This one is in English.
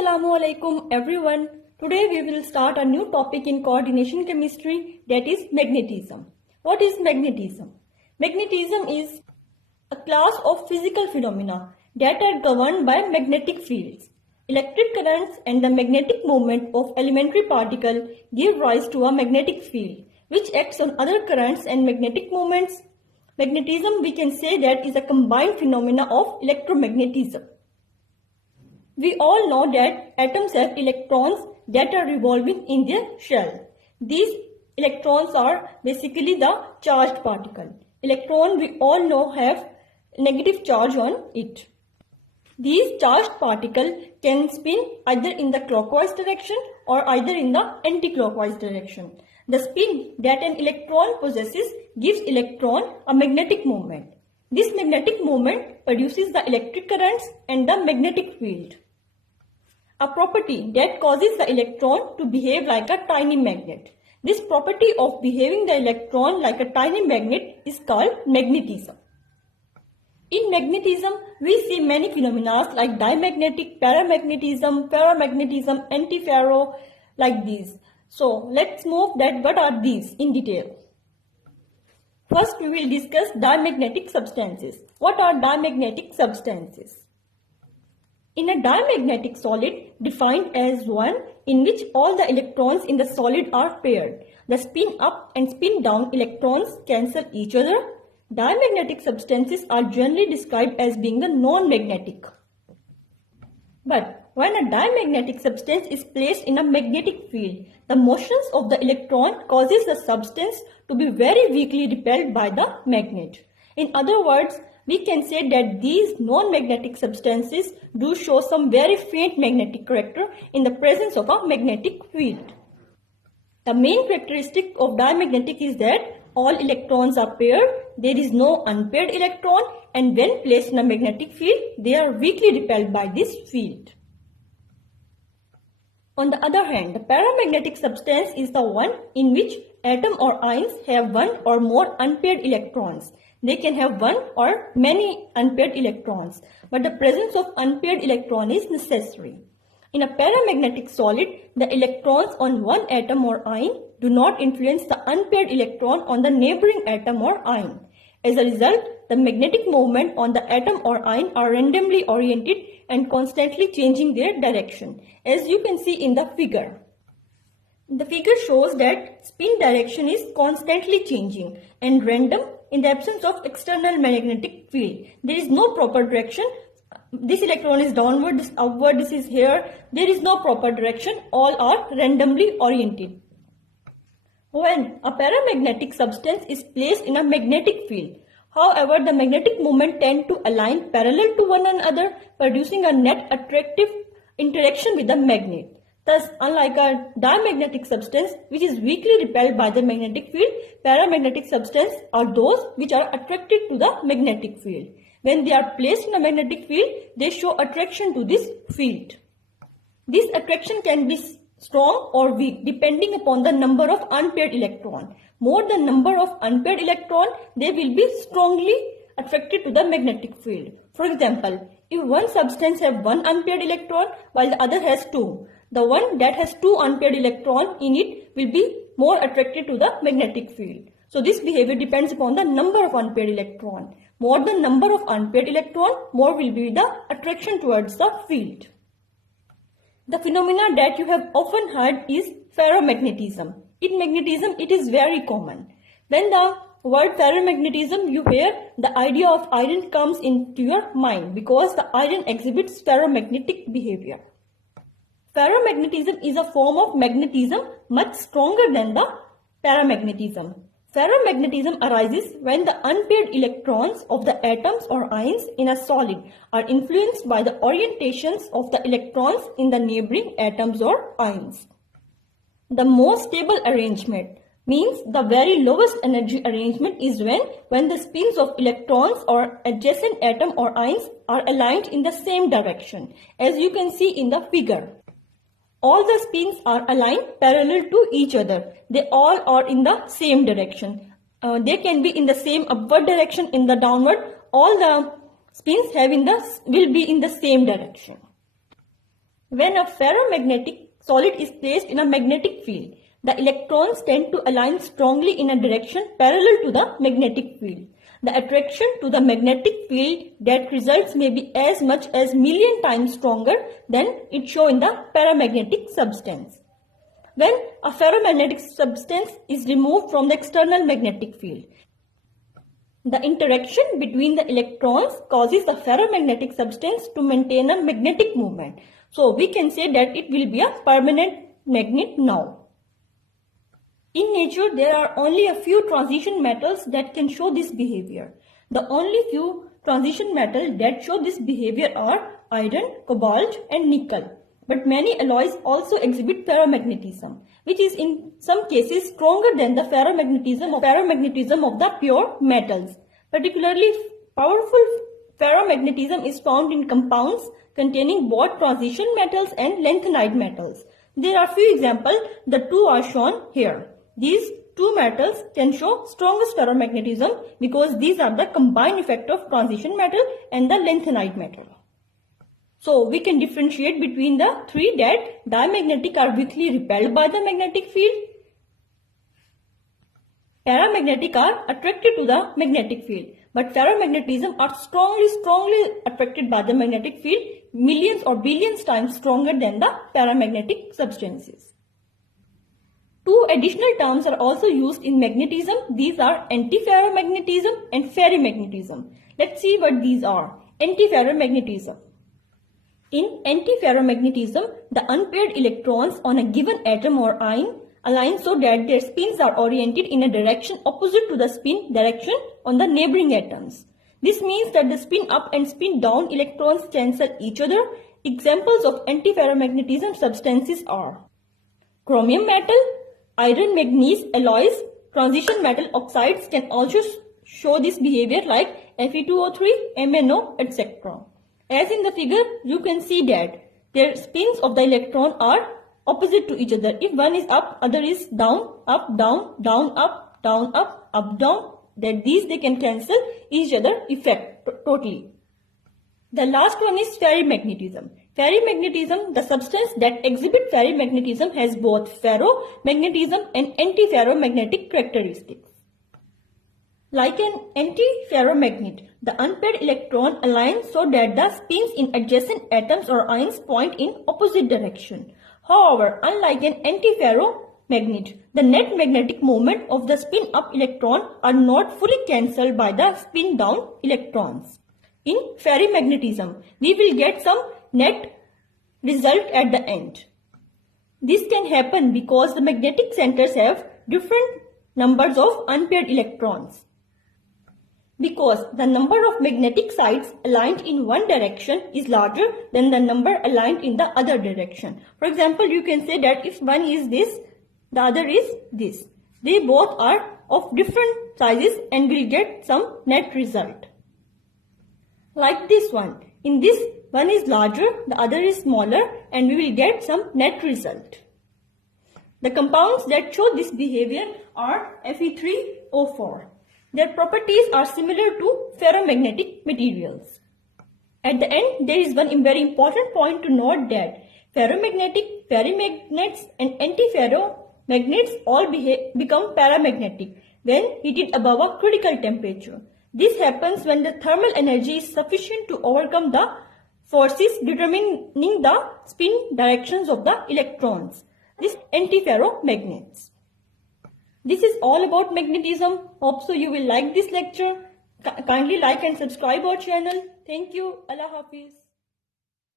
Assalamualaikum everyone. Today we will start a new topic in coordination chemistry, that is magnetism. What is magnetism? Magnetism is a class of physical phenomena that are governed by magnetic fields. Electric currents and the magnetic moment of elementary particle give rise to a magnetic field which acts on other currents and magnetic moments. Magnetism, we can say, that is a combined phenomena of electromagnetism. We all know that atoms have electrons that are revolving in their shell. These electrons are basically the charged particle. Electron, we all know, have negative charge on it. These charged particles can spin either in the clockwise direction or either in the anti-clockwise direction. The spin that an electron possesses gives electron a magnetic moment. This magnetic moment produces the electric currents and the magnetic field, a property that causes the electron to behave like a tiny magnet. This property of behaving the electron like a tiny magnet is called magnetism. In magnetism, we see many phenomena like dimagnetic, paramagnetism, ferromagnetism, antiferro, like these. So let's move that what are these in detail. First, we will discuss dimagnetic substances. What are dimagnetic substances? In a dimagnetic solid, defined as one in which all the electrons in the solid are paired, the spin up and spin down electrons cancel each other. Dimagnetic substances are generally described as being the non-magnetic. But when a dimagnetic substance is placed in a magnetic field, the motions of the electron causes the substance to be very weakly repelled by the magnet. In other words, we can say that these non-magnetic substances do show some very faint magnetic character in the presence of a magnetic field. The main characteristic of dimagnetic is that all electrons are paired, there is no unpaired electron, and when placed in a magnetic field, they are weakly repelled by this field. On the other hand, the paramagnetic substance is the one in which atom or ions have one or more unpaired electrons. They can have one or many unpaired electrons, but the presence of unpaired electron is necessary. In a paramagnetic solid, the electrons on one atom or ion do not influence the unpaired electron on the neighboring atom or ion. As a result, the magnetic moment on the atom or ion are randomly oriented and constantly changing their direction, as you can see in the figure. The figure shows that spin direction is constantly changing and random in the absence of external magnetic field. There is no proper direction. This electron is downward, this upward, this is here. There is no proper direction. All are randomly oriented. When a paramagnetic substance is placed in a magnetic field, however, the magnetic moment tend to align parallel to one another, producing a net attractive interaction with the magnet. Thus, unlike a dimagnetic substance which is weakly repelled by the magnetic field, paramagnetic substances are those which are attracted to the magnetic field. When they are placed in a magnetic field, they show attraction to this field. This attraction can be strong or weak depending upon the number of unpaired electrons. More the number of unpaired electrons, they will be strongly attracted to the magnetic field. For example, if one substance has one unpaired electron while the other has two, the one that has two unpaired electrons in it will be more attracted to the magnetic field. So this behavior depends upon the number of unpaired electrons. More the number of unpaired electrons, more will be the attraction towards the field. The phenomena that you have often heard is ferromagnetism. In magnetism, it is very common. When the word ferromagnetism you hear, the idea of iron comes into your mind because the iron exhibits ferromagnetic behavior. Ferromagnetism is a form of magnetism much stronger than the paramagnetism. Ferromagnetism arises when the unpaired electrons of the atoms or ions in a solid are influenced by the orientations of the electrons in the neighboring atoms or ions. The most stable arrangement means the very lowest energy arrangement is when the spins of electrons or adjacent atom or ions are aligned in the same direction, as you can see in the figure. All the spins are aligned parallel to each other. They all are in the same direction. They can be in the same upward direction, in the downward. All the spins will be in the same direction. When a ferromagnetic solid is placed in a magnetic field, the electrons tend to align strongly in a direction parallel to the magnetic field. The attraction to the magnetic field that results may be as much as million times stronger than it shown in the paramagnetic substance. When a ferromagnetic substance is removed from the external magnetic field, the interaction between the electrons causes the ferromagnetic substance to maintain a magnetic movement. So we can say that it will be a permanent magnet now. In nature, there are only a few transition metals that can show this behavior. The only few transition metals that show this behavior are iron, cobalt and nickel. But many alloys also exhibit ferromagnetism, which is in some cases stronger than the ferromagnetism of the pure metals. Particularly powerful ferromagnetism is found in compounds containing both transition metals and lanthanide metals. There are few examples, the two are shown here. These two metals can show strongest ferromagnetism because these are the combined effect of transition metal and the lanthanide metal. So we can differentiate between the three that diamagnetic are weakly repelled by the magnetic field, paramagnetic are attracted to the magnetic field, but ferromagnetism are strongly attracted by the magnetic field, millions or billions times stronger than the paramagnetic substances. Two additional terms are also used in magnetism. These are antiferromagnetism and ferrimagnetism. Let's see what these are. Antiferromagnetism. In antiferromagnetism, the unpaired electrons on a given atom or ion align so that their spins are oriented in a direction opposite to the spin direction on the neighboring atoms. This means that the spin up and spin down electrons cancel each other. Examples of antiferromagnetism substances are chromium metal, iron manganese alloys, transition metal oxides can also show this behavior like Fe2O3, MnO, etc. As in the figure, you can see that their spins of the electron are opposite to each other. If one is up, other is down, up, down, down, up, down, up, down. That these they can cancel each other effect totally. The last one is ferrimagnetism. Ferrimagnetism, the substance that exhibits ferrimagnetism has both ferromagnetism and antiferromagnetic characteristics. Like an antiferromagnet, the unpaired electron aligns so that the spins in adjacent atoms or ions point in opposite direction. However, unlike an antiferromagnet, the net magnetic moment of the spin up electron are not fully cancelled by the spin down electrons. In ferrimagnetism, we will get some net result at the end. This can happen because the magnetic centers have different numbers of unpaired electrons. Because the number of magnetic sites aligned in one direction is larger than the number aligned in the other direction. For example, you can say that if one is this, the other is this. They both are of different sizes and will get some net result. Like this one. In this, one is larger, the other is smaller, and we will get some net result. The compounds that show this behavior are Fe3O4. Their properties are similar to ferromagnetic materials. At the end, there is one very important point to note that ferromagnetic, ferrimagnets and antiferromagnets all become paramagnetic when heated above a critical temperature. This happens when the thermal energy is sufficient to overcome the forces determining the spin directions of the electrons. These antiferromagnets. This is all about magnetism. Hope so you will like this lecture. Kindly like and subscribe our channel. Thank you. Allah Hafiz.